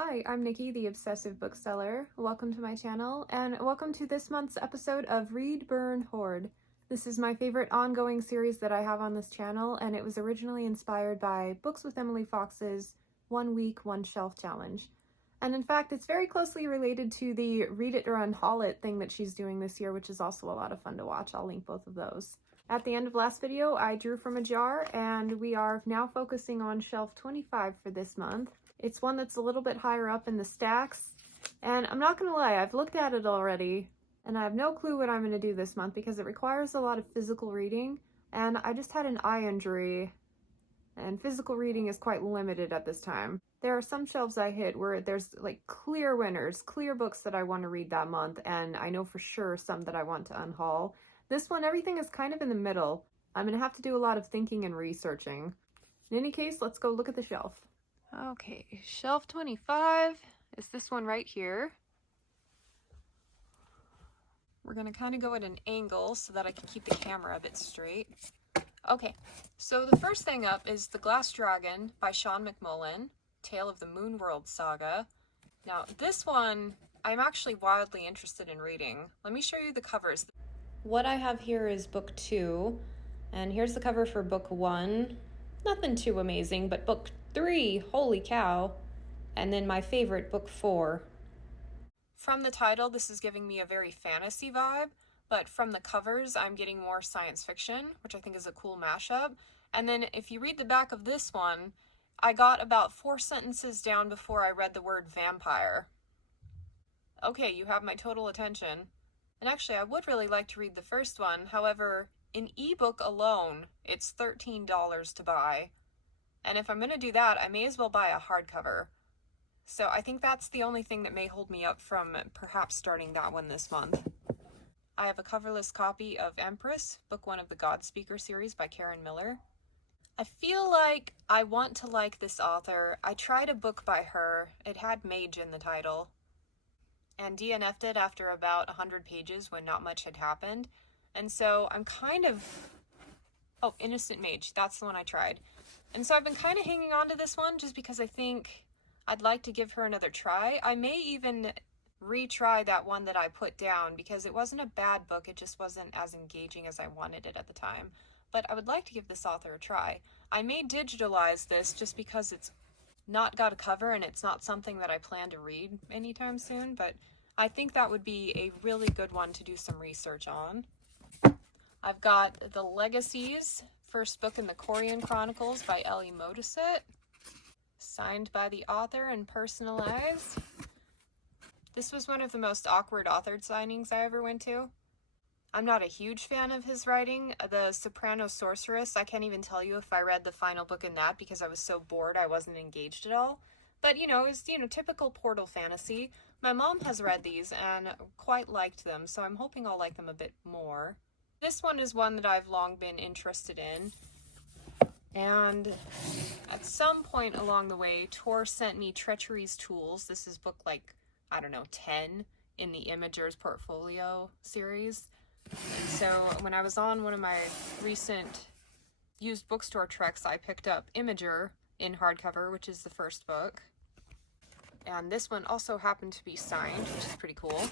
Hi, I'm Nikki, the Obsessive Bookseller. Welcome to my channel, and welcome to this month's episode of Read, Burn, Hoard. This is my favorite ongoing series that I have on this channel, and it was originally inspired by Books with Emily Fox's 1 Week, 1 Shelf challenge. And in fact, it's very closely related to the Read It or Unhaul It thing that she's doing this year, which is also a lot of fun to watch. I'll link both of those. At the end of last video, I drew from a jar, and we are now focusing on shelf 25 for this month. It's one that's a little bit higher up in the stacks, and I'm not gonna lie, I've looked at it already, and I have no clue what I'm gonna do this month because it requires a lot of physical reading, and I just had an eye injury, and physical reading is quite limited at this time. There are some shelves I hit where there's like clear winners, clear books that I want to read that month, and I know for sure some that I want to unhaul. This one, everything is kind of in the middle. I'm gonna have to do a lot of thinking and researching. In any case, let's go look at the shelf. Okay, shelf 25 is this one right here. We're gonna kind of go at an angle so that I can keep the camera a bit straight. Okay, so the first thing up is The Glass Dragon by Sean McMullen, Tale of the Moonworld Saga. Now this one, I'm actually wildly interested in reading. Let me show you the covers. What I have here is book 2, and here's the cover for book 1. Nothing too amazing, but book 3, holy cow, and then my favorite, book 4. From the title, this is giving me a very fantasy vibe, but from the covers, I'm getting more science fiction, which I think is a cool mashup. And then if you read the back of this one, I got about 4 sentences down before I read the word vampire. Okay, you have my total attention. And actually, I would really like to read the first one. However, in ebook alone, it's $13 to buy. And if I'm going to do that, I may as well buy a hardcover. So I think that's the only thing that may hold me up from perhaps starting that one this month. I have a coverless copy of Empress, book 1 of the God Speaker series by Karen Miller. I feel like I want to like this author. I tried a book by her. It had mage in the title, and DNF'd it after about 100 pages when not much had happened. And so I'm kind of... Oh, Innocent Mage, that's the one I tried. And so I've been kind of hanging on to this one just because I think I'd like to give her another try. I may even retry that one that I put down because it wasn't a bad book, it just wasn't as engaging as I wanted it at the time. But I would like to give this author a try. I may digitalize this just because it's not got a cover and it's not something that I plan to read anytime soon, but I think that would be a really good one to do some research on. I've got The Legacies, first book in the Corian Chronicles by Ellie Modisett, signed by the author and personalized. This was one of the most awkward authored signings I ever went to. I'm not a huge fan of his writing. The Soprano Sorceress, I can't even tell you if I read the final book in that because I was so bored I wasn't engaged at all. But, it was, typical Portal fantasy. My mom has read these and quite liked them, so I'm hoping I'll like them a bit more. This one is one that I've long been interested in. And at some point along the way, Tor sent me Treachery's Tools. This is book 10 in the Imagers portfolio series. And so when I was on one of my recent used bookstore treks, I picked up Imager in hardcover, which is the first book. And this one also happened to be signed, which is pretty cool.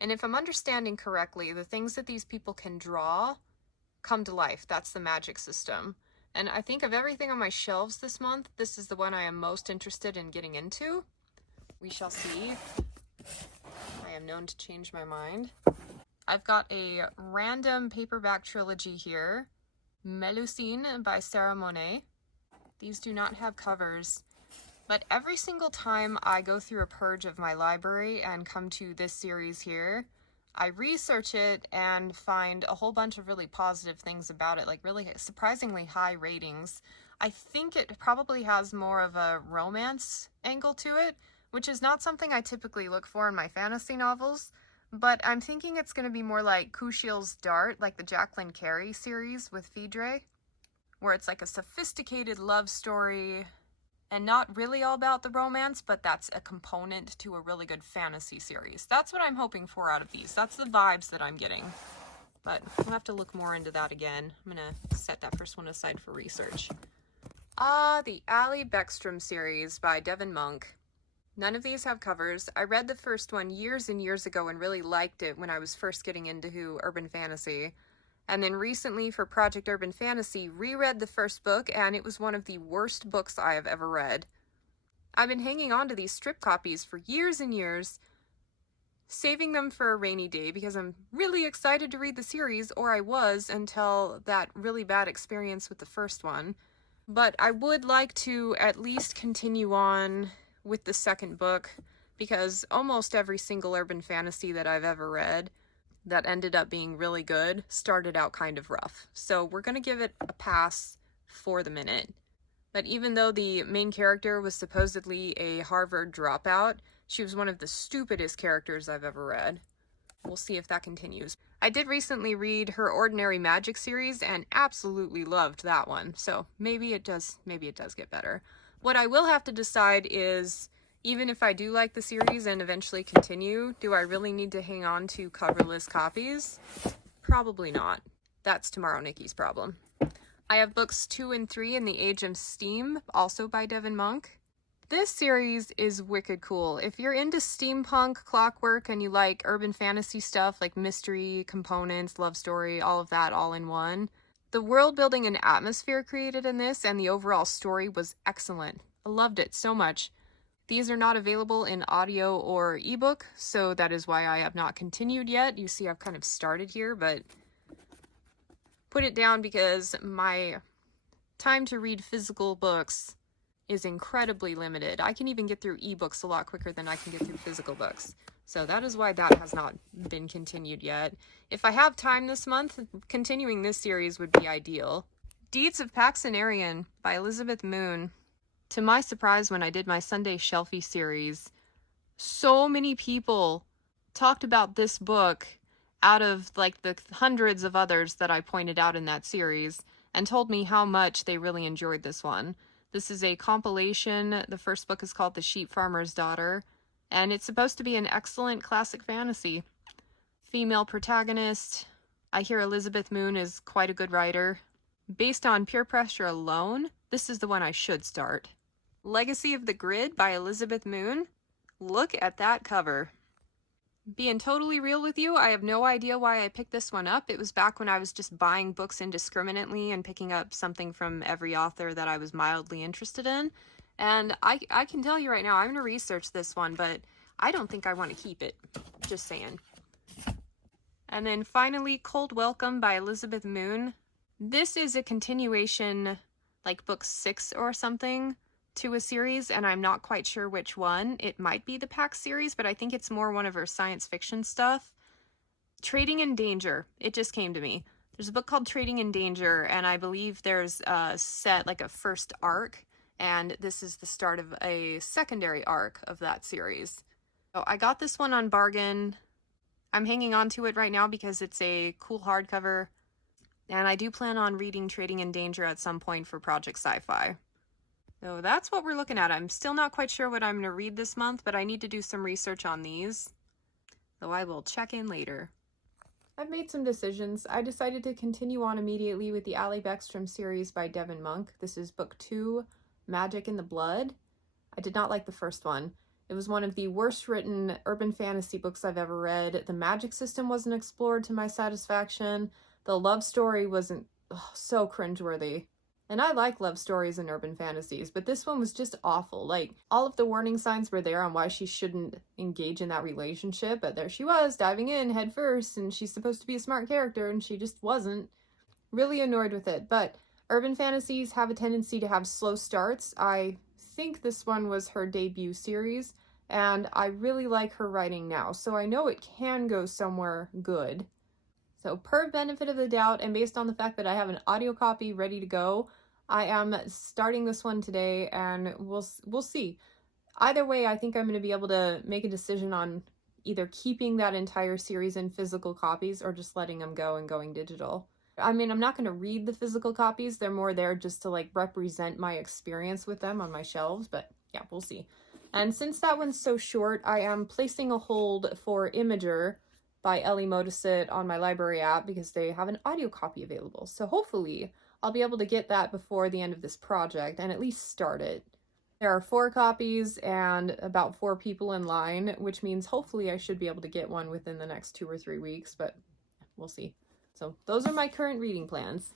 And if I'm understanding correctly, the things that these people can draw come to life. That's the magic system. And I think of everything on my shelves this month, this is the one I am most interested in getting into. We shall see. I am known to change my mind. I've got a random paperback trilogy here. Melusine by Sarah Monet. These do not have covers. But every single time I go through a purge of my library and come to this series here, I research it and find a whole bunch of really positive things about it, like really surprisingly high ratings. I think it probably has more of a romance angle to it, which is not something I typically look for in my fantasy novels, but I'm thinking it's going to be more like Kushiel's Dart, like the Jacqueline Carey series with Phaedre, where it's like a sophisticated love story and not really all about the romance, but that's a component to a really good fantasy series. That's what I'm hoping for out of these. That's the vibes that I'm getting. But we'll have to look more into that again. I'm gonna set that first one aside for research. The Allie Beckstrom series by Devin Monk. None of these have covers. I read the first one years and years ago and really liked it when I was first getting into urban fantasy. And then recently for Project Urban Fantasy, reread the first book, and it was one of the worst books I have ever read. I've been hanging on to these strip copies for years and years, saving them for a rainy day because I'm really excited to read the series, or I was until that really bad experience with the first one. But I would like to at least continue on with the second book, because almost every single urban fantasy that I've ever read that ended up being really good started out kind of rough. So we're going to give it a pass for the minute. But even though the main character was supposedly a Harvard dropout, she was one of the stupidest characters I've ever read. We'll see if that continues. I did recently read her Ordinary Magic series and absolutely loved that one. So maybe it does get better. What I will have to decide is, even if I do like the series and eventually continue, do I really need to hang on to coverless copies? Probably not. That's Tomorrow Nikki's problem. I have books 2 and 3 in the Age of Steam, also by Devin Monk. This series is wicked cool. If you're into steampunk, clockwork, and you like urban fantasy stuff like mystery, components, love story, all of that all in one, the world building and atmosphere created in this and the overall story was excellent. I loved it so much. These are not available in audio or ebook, so that is why I have not continued yet. You see I've kind of started here, but put it down because my time to read physical books is incredibly limited. I can even get through ebooks a lot quicker than I can get through physical books. So that is why that has not been continued yet. If I have time this month, continuing this series would be ideal. Deeds of Paxenarian by Elizabeth Moon. To my surprise, when I did my Sunday Shelfie series, so many people talked about this book out of like the hundreds of others that I pointed out in that series, and told me how much they really enjoyed this one. This is a compilation. The first book is called The Sheep Farmer's Daughter, and it's supposed to be an excellent classic fantasy. Female protagonist. I hear Elizabeth Moon is quite a good writer. Based on peer pressure alone, this is the one I should start. Legacy of the Grid by Elizabeth Moon. Look at that cover. Being totally real with you, I have no idea why I picked this one up. It was back when I was just buying books indiscriminately and picking up something from every author that I was mildly interested in. And I can tell you right now, I'm going to research this one, but I don't think I want to keep it. Just saying. And then finally, Cold Welcome by Elizabeth Moon. This is a continuation, like book 6 or something, to a series, and I'm not quite sure which one. It might be the Pax series, but I think it's more one of her science fiction stuff. Trading in Danger. It just came to me. There's a book called Trading in Danger, and I believe there's a set, like a first arc, and this is the start of a secondary arc of that series. So I got this one on bargain. I'm hanging on to it right now because it's a cool hardcover, and I do plan on reading Trading in Danger at some point for Project Sci-Fi. So that's what we're looking at. I'm still not quite sure what I'm going to read this month, but I need to do some research on these. So I will check in later. I've made some decisions. I decided to continue on immediately with the Ally Beckstrom series by Devin Monk. This is book 2, Magic in the Blood. I did not like the first one. It was one of the worst written urban fantasy books I've ever read. The magic system wasn't explored to my satisfaction. The love story wasn't so cringeworthy. And I like love stories and urban fantasies, but this one was just awful. Like, all of the warning signs were there on why she shouldn't engage in that relationship, but there she was, diving in head first, and she's supposed to be a smart character, and she just wasn't. Really annoyed with it, but urban fantasies have a tendency to have slow starts. I think this one was her debut series, and I really like her writing now, so I know it can go somewhere good. So per benefit of the doubt, and based on the fact that I have an audio copy ready to go, I am starting this one today, and we'll see. Either way, I think I'm going to be able to make a decision on either keeping that entire series in physical copies or just letting them go and going digital. I mean, I'm not going to read the physical copies. They're more there just to like represent my experience with them on my shelves, but yeah, we'll see. And since that one's so short, I am placing a hold for Imager by Ellie Modasit on my library app because they have an audio copy available. So hopefully I'll be able to get that before the end of this project and at least start it. There are 4 copies and about 4 people in line, which means hopefully I should be able to get one within the next 2 or 3 weeks, but we'll see. So those are my current reading plans.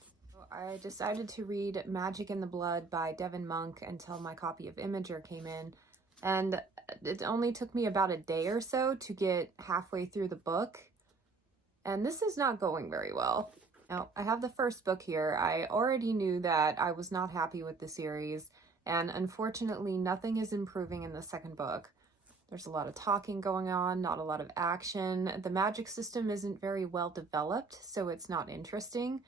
I decided to read Magic in the Blood by Devin Monk until my copy of Imager came in, and it only took me about a day or so to get halfway through the book, and this is not going very well. Now, I have the first book here. I already knew that I was not happy with the series, and unfortunately nothing is improving in the second book. There's a lot of talking going on, not a lot of action. The magic system isn't very well developed, so it's not interesting.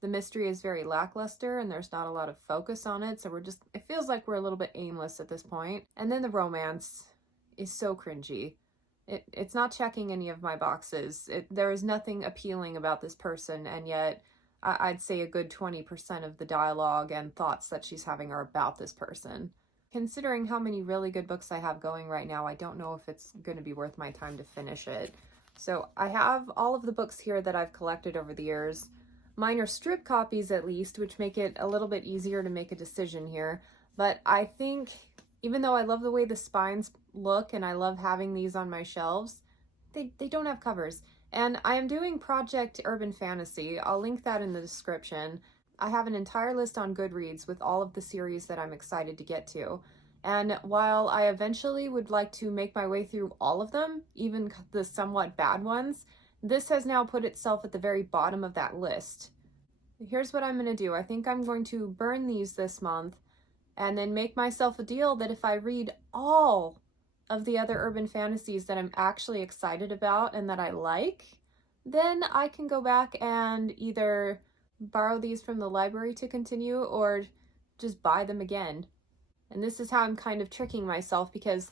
The mystery is very lackluster and there's not a lot of focus on it, so it feels like we're a little bit aimless at this point. And then the romance is so cringy. It's not checking any of my boxes. There is nothing appealing about this person, and yet I'd say a good 20% of the dialogue and thoughts that she's having are about this person. Considering how many really good books I have going right now, I don't know if it's going to be worth my time to finish it. So I have all of the books here that I've collected over the years. Mine are strip copies at least, which make it a little bit easier to make a decision here. But I think, even though I love the way the spines look and I love having these on my shelves, they don't have covers. And I am doing Project Urban Fantasy. I'll link that in the description. I have an entire list on Goodreads with all of the series that I'm excited to get to. And while I eventually would like to make my way through all of them, even the somewhat bad ones, this has now put itself at the very bottom of that list. Here's what I'm going to do. I think I'm going to burn these this month and then make myself a deal that if I read all of the other urban fantasies that I'm actually excited about and that I like, then I can go back and either borrow these from the library to continue or just buy them again. And this is how I'm kind of tricking myself, because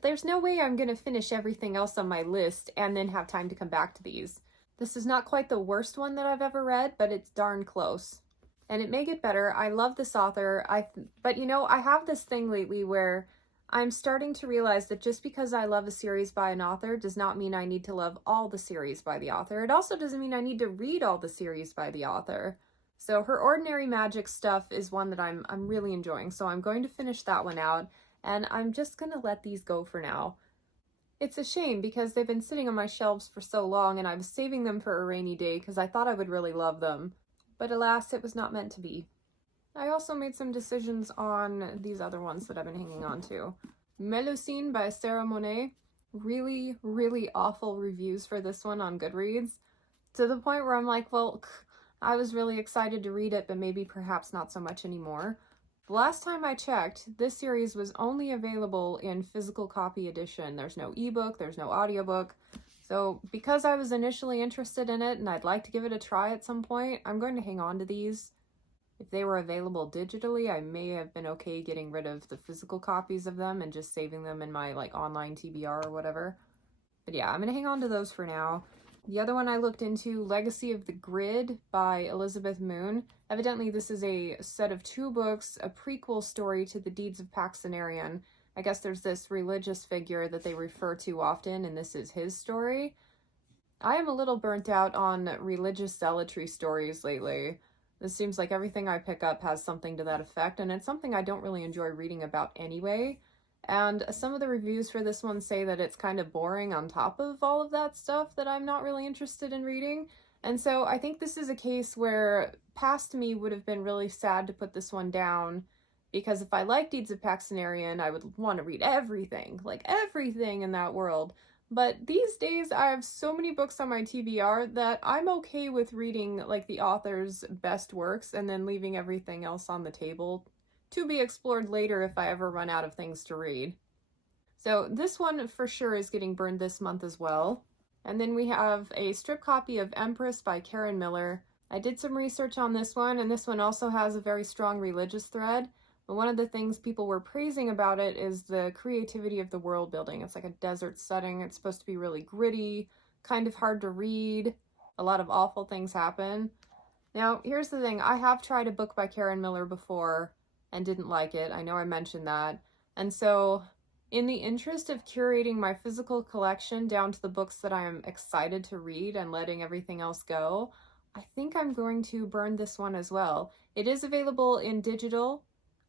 there's no way I'm going to finish everything else on my list and then have time to come back to these. This is not quite the worst one that I've ever read, but it's darn close. And it may get better. I love this author, but you know, I have this thing lately where I'm starting to realize that just because I love a series by an author does not mean I need to love all the series by the author. It also doesn't mean I need to read all the series by the author. So her Ordinary Magic stuff is one that I'm really enjoying, so I'm going to finish that one out, and I'm just going to let these go for now. It's a shame because they've been sitting on my shelves for so long, and I was saving them for a rainy day because I thought I would really love them. But alas, it was not meant to be. I also made some decisions on these other ones that I've been hanging on to. Melusine by Sarah Monet. Really, really awful reviews for this one on Goodreads. To the point where I'm like, well, I was really excited to read it, but maybe perhaps not so much anymore. The last time I checked, this series was only available in physical copy edition. There's no ebook, there's no audiobook. So because I was initially interested in it and I'd like to give it a try at some point, I'm going to hang on to these. If they were available digitally, I may have been okay getting rid of the physical copies of them and just saving them in my online TBR or whatever. But yeah, I'm going to hang on to those for now. The other one I looked into, Legacy of the Grid by Elizabeth Moon. Evidently this is a set of 2 books, a prequel story to the Deeds of Paxenarion. I guess there's this religious figure that they refer to often, and this is his story. I am a little burnt out on religious zealotry stories lately. This seems like everything I pick up has something to that effect, and it's something I don't really enjoy reading about anyway. And some of the reviews for this one say that it's kind of boring on top of all of that stuff that I'm not really interested in reading. And so I think this is a case where past me would have been really sad to put this one down, because if I like Deeds of Paxenarion, I would want to read everything, like everything in that world. But these days I have so many books on my TBR that I'm okay with reading like the author's best works and then leaving everything else on the table to be explored later if I ever run out of things to read. So this one for sure is getting burned this month as well. And then we have a strip copy of Empress by Karen Miller. I did some research on this one, and this one also has a very strong religious thread. But one of the things people were praising about it is the creativity of the world building. It's like a desert setting. It's supposed to be really gritty, kind of hard to read. A lot of awful things happen. Now, here's the thing. I have tried a book by Karen Miller before and didn't like it. I know I mentioned that. And so in the interest of curating my physical collection down to the books that I am excited to read and letting everything else go, I think I'm going to burn this one as well. It is available in digital,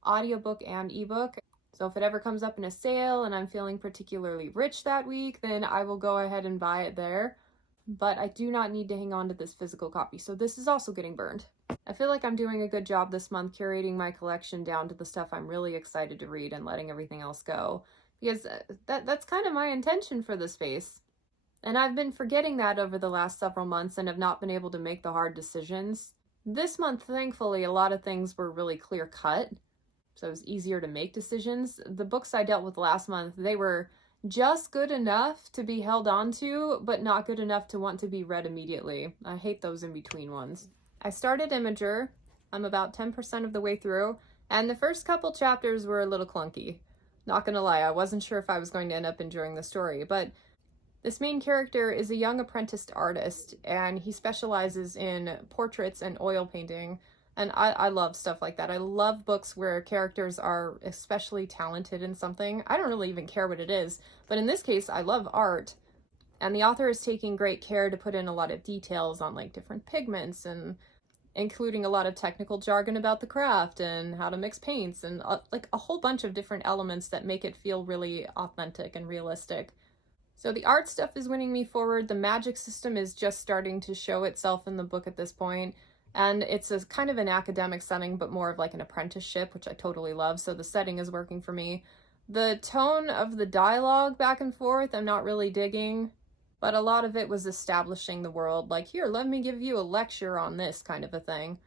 audiobook, and ebook. So if it ever comes up in a sale and I'm feeling particularly rich that week, then I will go ahead and buy it there. But I do not need to hang on to this physical copy. So this is also getting burned. I feel like I'm doing a good job this month curating my collection down to the stuff I'm really excited to read and letting everything else go. Because that's kind of my intention for the space. And I've been forgetting that over the last several months and have not been able to make the hard decisions. This month, thankfully, a lot of things were really clear cut, so it was easier to make decisions. The books I dealt with last month, they were just good enough to be held on to, but not good enough to want to be read immediately. I hate those in-between ones. I started Imager. I'm about 10% of the way through, and the first couple chapters were a little clunky. Not gonna lie, I wasn't sure if I was going to end up enjoying the story, but this main character is a young apprenticed artist, and he specializes in portraits and oil painting, and I love stuff like that. I love books where characters are especially talented in something. I don't really even care what it is, but in this case, I love art, and the author is taking great care to put in a lot of details on like different pigments and including a lot of technical jargon about the craft and how to mix paints and like a whole bunch of different elements that make it feel really authentic and realistic. So the art stuff is winning me forward. The magic system is just starting to show itself in the book at this point. And it's a kind of an academic setting, but more of like an apprenticeship, which I totally love. So the setting is working for me. The tone of the dialogue back and forth, I'm not really digging, but a lot of it was establishing the world. Like, here, let me give you a lecture on this kind of a thing.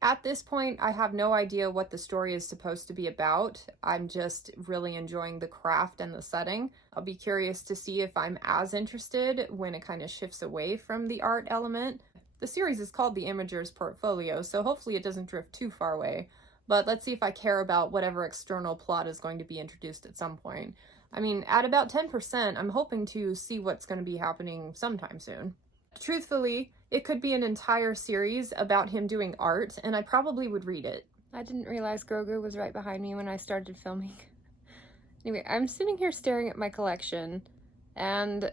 At this point, I have no idea what the story is supposed to be about. I'm just really enjoying the craft and the setting. I'll be curious to see if I'm as interested when it kind of shifts away from the art element. The series is called The Imager's Portfolio, so hopefully it doesn't drift too far away. But let's see if I care about whatever external plot is going to be introduced at some point. I mean, at about 10%, I'm hoping to see what's going to be happening sometime soon. Truthfully, it could be an entire series about him doing art, and I probably would read it. I didn't realize Grogu was right behind me when I started filming. Anyway, I'm sitting here staring at my collection, and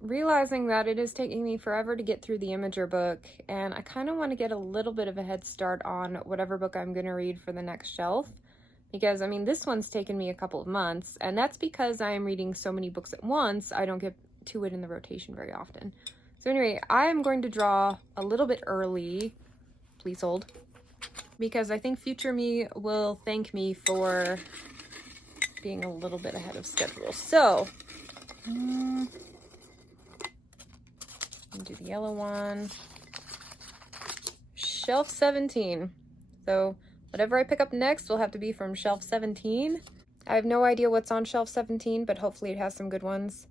realizing that it is taking me forever to get through the Imager book, and I kind of want to get a little bit of a head start on whatever book I'm going to read for the next shelf. Because, I mean, this one's taken me a couple of months, and that's because I am reading so many books at once, I don't get to it in the rotation very often. So anyway, I'm going to draw a little bit early, please hold, because I think future me will thank me for being a little bit ahead of schedule. So, do the yellow one. Shelf 17. So whatever I pick up next will have to be from shelf 17. I have no idea what's on shelf 17, but hopefully it has some good ones.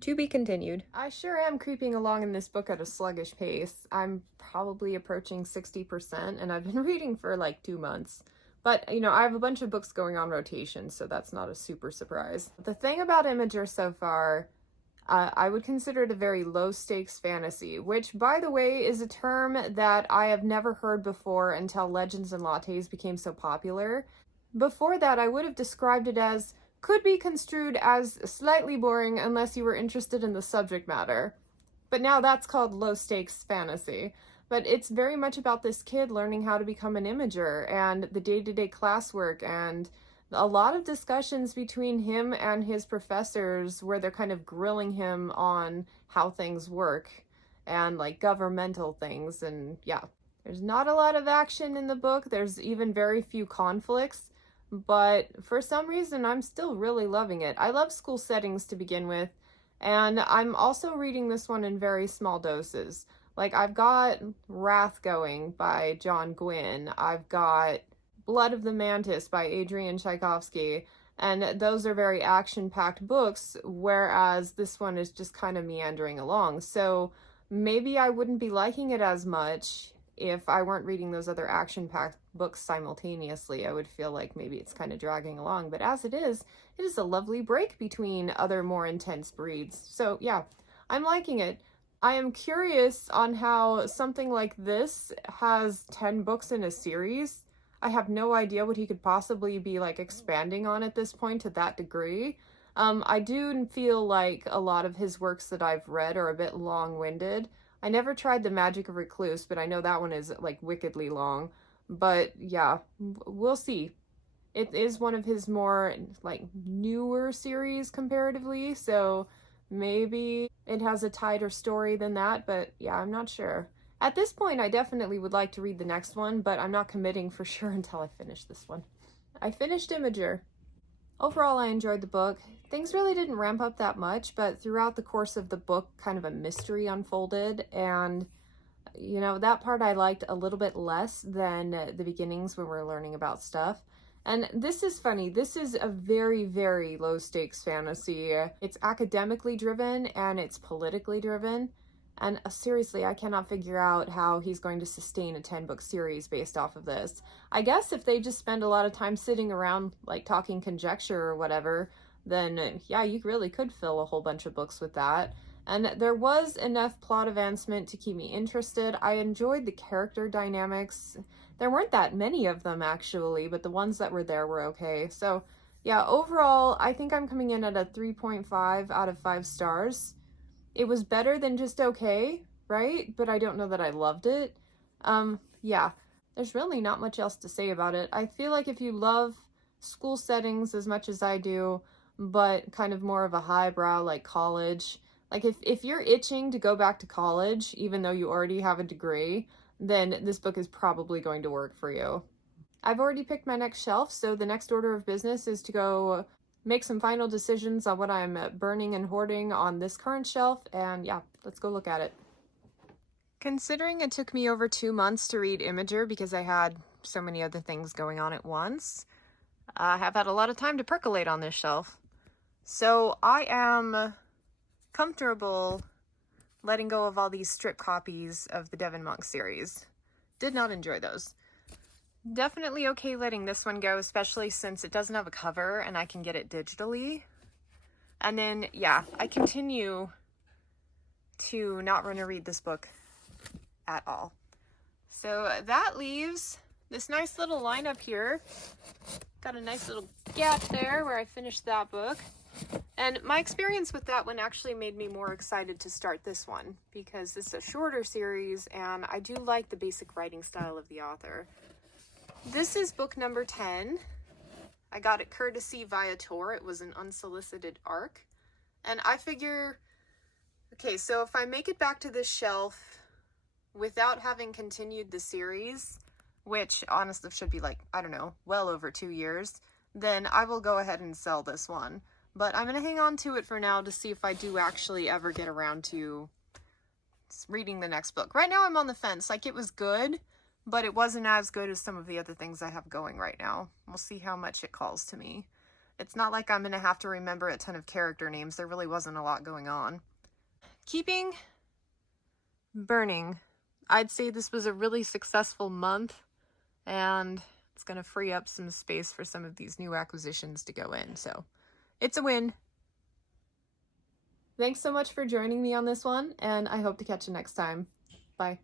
To be continued. I sure am creeping along in this book at a sluggish pace. I'm probably approaching 60%, and I've been reading for like 2 months. But, you know, I have a bunch of books going on rotation, so that's not a super surprise. The thing about Imager so far, I would consider it a very low-stakes fantasy, which, by the way, is a term that I have never heard before until Legends and Lattes became so popular. Before that, I would have described it as could be construed as slightly boring unless you were interested in the subject matter. But now that's called low-stakes fantasy. But it's very much about this kid learning how to become an imager and the day-to-day classwork and a lot of discussions between him and his professors where they're kind of grilling him on how things work and like governmental things. And yeah, there's not a lot of action in the book. There's even very few conflicts. But for some reason, I'm still really loving it. I love school settings to begin with, and I'm also reading this one in very small doses. Like, I've got Wrath going by John Gwynne. I've got Blood of the Mantis by Adrian Tchaikovsky, and those are very action-packed books, whereas this one is just kind of meandering along. So maybe I wouldn't be liking it as much if I weren't reading those other action-packed books simultaneously. I would feel like maybe it's kind of dragging along, but as it is a lovely break between other more intense reads. So yeah, I'm liking it. I am curious on how something like this has 10 books in a series. I have no idea what he could possibly be like expanding on at this point to that degree. I do feel like a lot of his works that I've read are a bit long-winded. I never tried The Magic of Recluse, but I know that one is like wickedly long. But yeah, we'll see. It is one of his more like newer series comparatively, so maybe it has a tighter story than that, but yeah, I'm not sure. At this point, I definitely would like to read the next one, but I'm not committing for sure until I finish this one. I finished Imager. Overall, I enjoyed the book. Things really didn't ramp up that much, but throughout the course of the book, kind of a mystery unfolded, and you know, that part I liked a little bit less than the beginnings when we're learning about stuff. And this is funny. This is a very, very low stakes fantasy. It's academically driven and it's politically driven. And seriously, I cannot figure out how he's going to sustain a 10-book series based off of this. I guess if they just spend a lot of time sitting around, like talking conjecture or whatever, then yeah, you really could fill a whole bunch of books with that. And there was enough plot advancement to keep me interested. I enjoyed the character dynamics. There weren't that many of them actually, but the ones that were there were okay. So yeah, overall, I think I'm coming in at a 3.5 out of 5 stars. It was better than just okay, right? But I don't know that I loved it. Yeah, there's really not much else to say about it. I feel like if you love school settings as much as I do, but kind of more of a highbrow like college, like if you're itching to go back to college, even though you already have a degree, then this book is probably going to work for you. I've already picked my next shelf, so the next order of business is to go make some final decisions on what I'm burning and hoarding on this current shelf, and yeah, let's go look at it. Considering it took me over 2 months to read Imager because I had so many other things going on at once, I have had a lot of time to percolate on this shelf. So I am comfortable letting go of all these strip copies of the Devon Monk series. Did not enjoy those. Definitely okay letting this one go, especially since it doesn't have a cover and I can get it digitally. And then, yeah, I continue to not want to read this book at all. So that leaves this nice little lineup here. Got a nice little gap there where I finished that book. And my experience with that one actually made me more excited to start this one because it's a shorter series and I do like the basic writing style of the author. This is book number 10. I got it courtesy via Tor. It was an unsolicited ARC. And I figure, okay, so if I make it back to this shelf without having continued the series, which honestly should be like, I don't know, well over 2 years, then I will go ahead and sell this one. But I'm going to hang on to it for now to see if I do actually ever get around to reading the next book. Right now I'm on the fence. Like, it was good, but it wasn't as good as some of the other things I have going right now. We'll see how much it calls to me. It's not like I'm going to have to remember a ton of character names. There really wasn't a lot going on. Keeping burning. I'd say this was a really successful month, and it's going to free up some space for some of these new acquisitions to go in. So it's a win. Thanks so much for joining me on this one, and I hope to catch you next time. Bye.